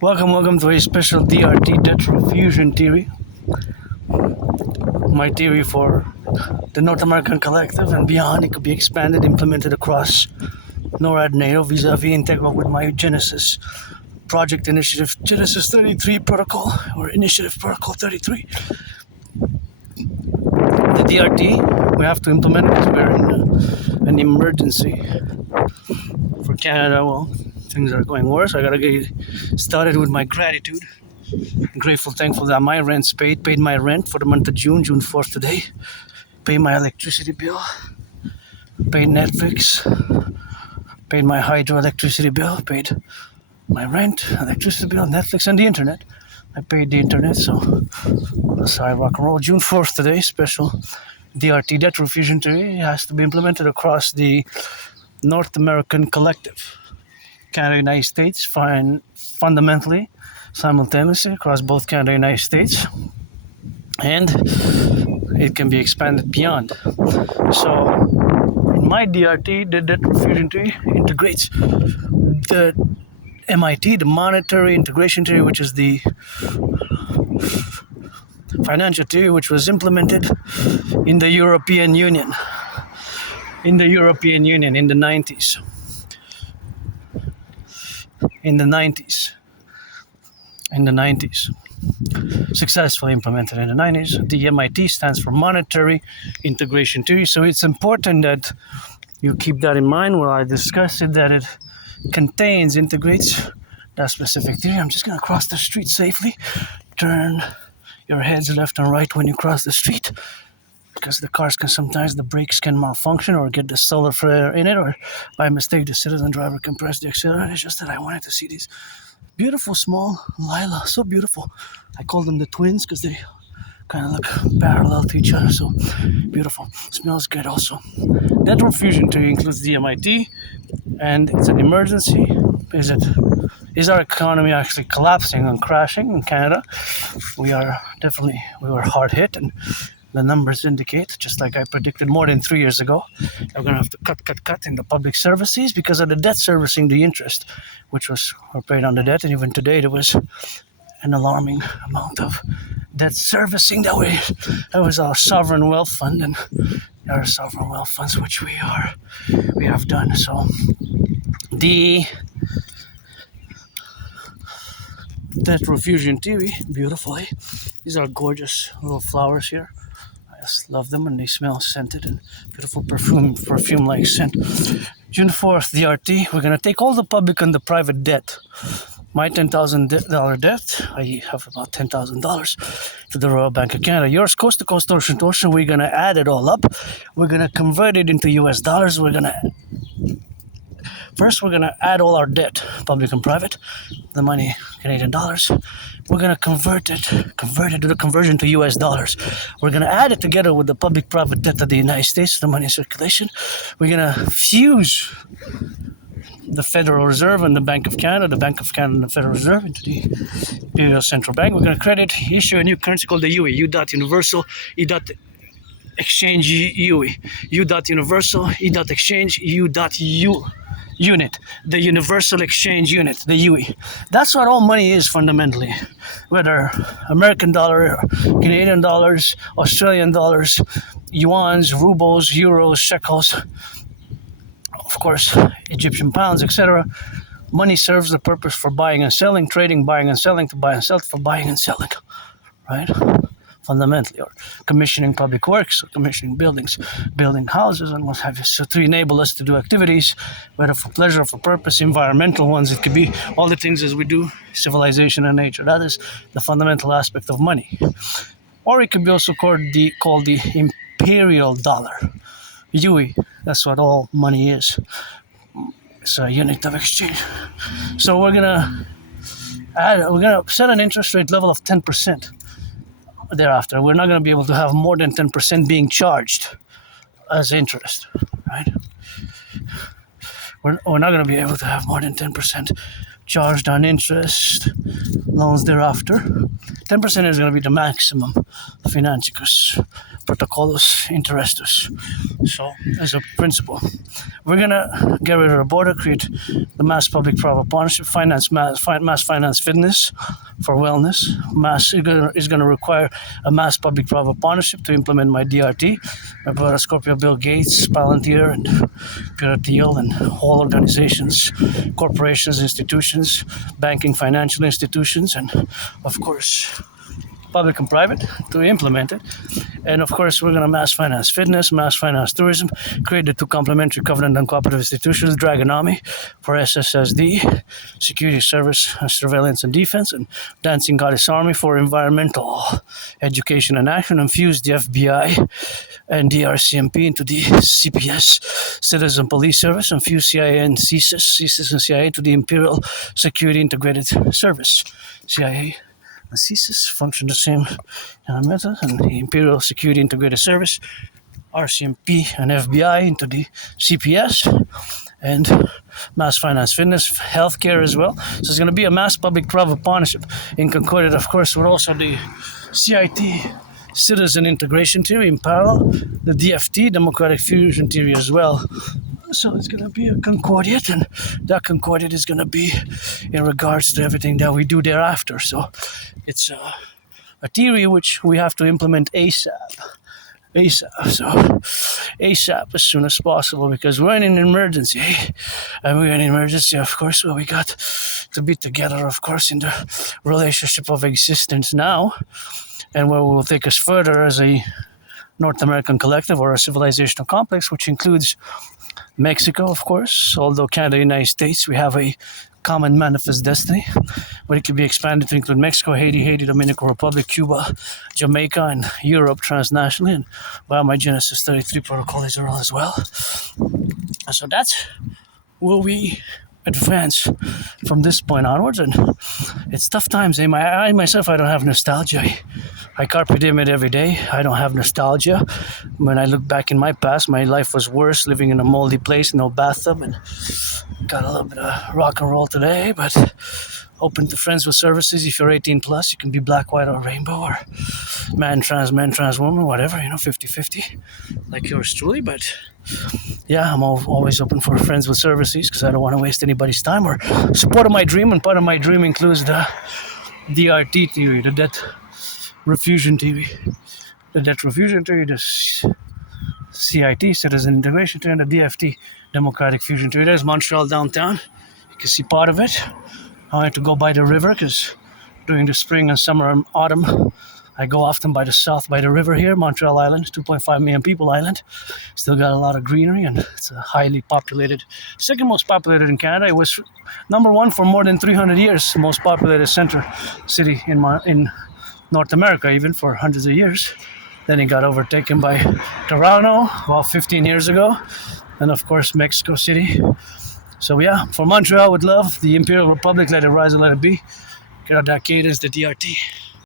Welcome to a special DRT debt refusion theory. My theory for the North American Collective and beyond. It could be expanded, implemented across NORAD NATO vis-a-vis integral with my Genesis project initiative Genesis 33 protocol or initiative protocol 33. The DRT we have to implement it because we're in an emergency for Canada. Well, things are going worse. I gotta get started with my gratitude. I'm grateful, thankful that my rent's paid my rent for the month of June 4th today. Paid my electricity bill, paid Netflix, paid my hydroelectricity bill, paid my rent, electricity bill, Netflix, and the internet. I paid the internet, so that's how I rock and roll. June 4th today, special DRT debt refusion theory has to be implemented across the North American Collective. Canada, United States, fundamentally, simultaneously across both Canada and United States, and it can be expanded beyond. So, in my DRT, the debt refusion theory integrates the MIT, the monetary integration theory, which is the financial theory, which was implemented in the European Union. In the 90s. In the 90s. Successfully implemented in the 90s. The MIT stands for Monetary Integration Theory. So it's important that you keep that in mind while I discuss it, that it integrates that specific theory. I'm just going to cross the street safely. Turn your heads left and right when you cross the street, because the cars can sometimes, the brakes can malfunction or get the solar flare in it, or by mistake the citizen driver can press the accelerator. It's just that I wanted to see these beautiful small lila, so beautiful. I call them the twins because they kind of look parallel to each other, so beautiful. Smells good also. That refusion theory includes the MIT, and it's an emergency. Is our economy actually collapsing and crashing in Canada? We were hard hit, and the numbers indicate, just like I predicted more than 3 years ago, we're going to have to cut in the public services because of the debt servicing, the interest, which was paid on the debt. And even today, there was an alarming amount of debt servicing that was our sovereign wealth fund, and our sovereign wealth funds, which we have done. So the debt refusion theory, beautifully. These are gorgeous little flowers here. I just love them, and they smell scented and beautiful perfume-like scent. June 4th, DRT. We're gonna take all the public and the private debt. My $10,000 debt, I have about $10,000 to the Royal Bank of Canada. Yours, coast to coast, ocean to ocean. We're gonna add it all up. We're gonna convert it into US dollars. First, we're going to add all our debt, public and private, the money, Canadian dollars. We're going to convert it to the conversion to US dollars. We're going to add it together with the public-private debt of the United States, the money in circulation. We're going to fuse the Federal Reserve and the Bank of Canada, and the Federal Reserve into the Imperial Central Bank. We're going to issue a new currency called the UE, U.Universal, E.Exchange UE, U.Universal, E.Exchange, U.U. Unit, the Universal Exchange Unit, the UE. That's what all money is fundamentally. Whether American dollar, Canadian dollars, Australian dollars, yuans, rubles, euros, shekels, of course, Egyptian pounds, etc. Money serves the purpose for buying and selling, trading, buying and selling, to buy and sell, for buying and selling, right? Fundamentally, or commissioning public works, or commissioning buildings, building houses, and what have you. So to enable us to do activities, whether for pleasure, for purpose, environmental ones, it could be all the things as we do, civilization and nature. That is the fundamental aspect of money. Or it could be also called the imperial dollar, UE. That's what all money is. It's a unit of exchange. So we're gonna set an interest rate level of 10%. Thereafter, we're not going to be able to have more than 10% being charged as interest, right? We're not going to be able to have more than 10% charged on interest loans thereafter. 10% is going to be the maximum financicus, protocolos, interestos. So, as a principle, we're going to get rid of the border, create the mass public-private partnership, mass finance fitness for wellness. Mass is going to require a mass public-private partnership to implement my DRT. My brother Scorpio, Bill Gates, Palantir, and Peter Thiel, and all organizations, corporations, institutions, banking, financial institutions, and of course, public and private to implement it. And of course, we're going to mass finance fitness, mass finance tourism, create the two complementary covenant and cooperative institutions, Dragon Army for SSSD, security service, surveillance and defense, and Dancing Goddess Army for environmental education and action, and fuse the FBI and DRCMP into the CPS, Citizen Police Service, and fuse CIA and CSIS and CIA into the Imperial Security Integrated Service, CIA. The CSIS function the same method, and the Imperial Security Integrated Service, RCMP and FBI into the CPS, and mass finance fitness, healthcare as well. So it's going to be a mass public-private partnership in concordant, of course, with also the CIT, citizen integration theory in parallel, the DFT, democratic fusion theory as well. So it's going to be a concordiate, and that concordiate is going to be in regards to everything that we do thereafter. So it's a theory which we have to implement ASAP. So ASAP as soon as possible, because we're in an emergency. And we're in an emergency, of course, where we got to be together, of course, in the relationship of existence now, and where will take us further as a North American collective or a civilizational complex, which includes Mexico, of course. Although Canada and the United States, we have a common manifest destiny, but it can be expanded to include Mexico, Haiti, Dominican Republic, Cuba, Jamaica, and Europe transnationally. And well, my Genesis 33 protocol is around as well. So that's where we advance from this point onwards. And it's tough times. I myself, I don't have nostalgia. I carpe diem it every day. I don't have nostalgia. When I look back in my past, my life was worse, living in a moldy place, no bathtub, and got a little bit of rock and roll today, but open to friends with services. If you're 18 plus, you can be black, white, or rainbow, or man, trans woman, whatever, 50-50, like yours truly. But yeah, I'm always open for friends with services, because I don't want to waste anybody's time or support my dream. And part of my dream includes the DRT theory, the debt refusion theory, the CIT, citizen integration theory, and the DFT, democratic fusion theory. There's Montreal downtown. You can see part of it. I like to go by the river, because during the spring and summer and autumn, I go often by the south by the river here, Montreal Island, 2.5 million people island. Still got a lot of greenery, and it's a highly populated, second most populated in Canada. It was number one for more than 300 years, most populated center city in North America, even for hundreds of years. Then it got overtaken by Toronto about 15 years ago, and of course Mexico City. So yeah, for Montreal with love, the Imperial Republic, let it rise and let it be. Get out that cadence, the DRT.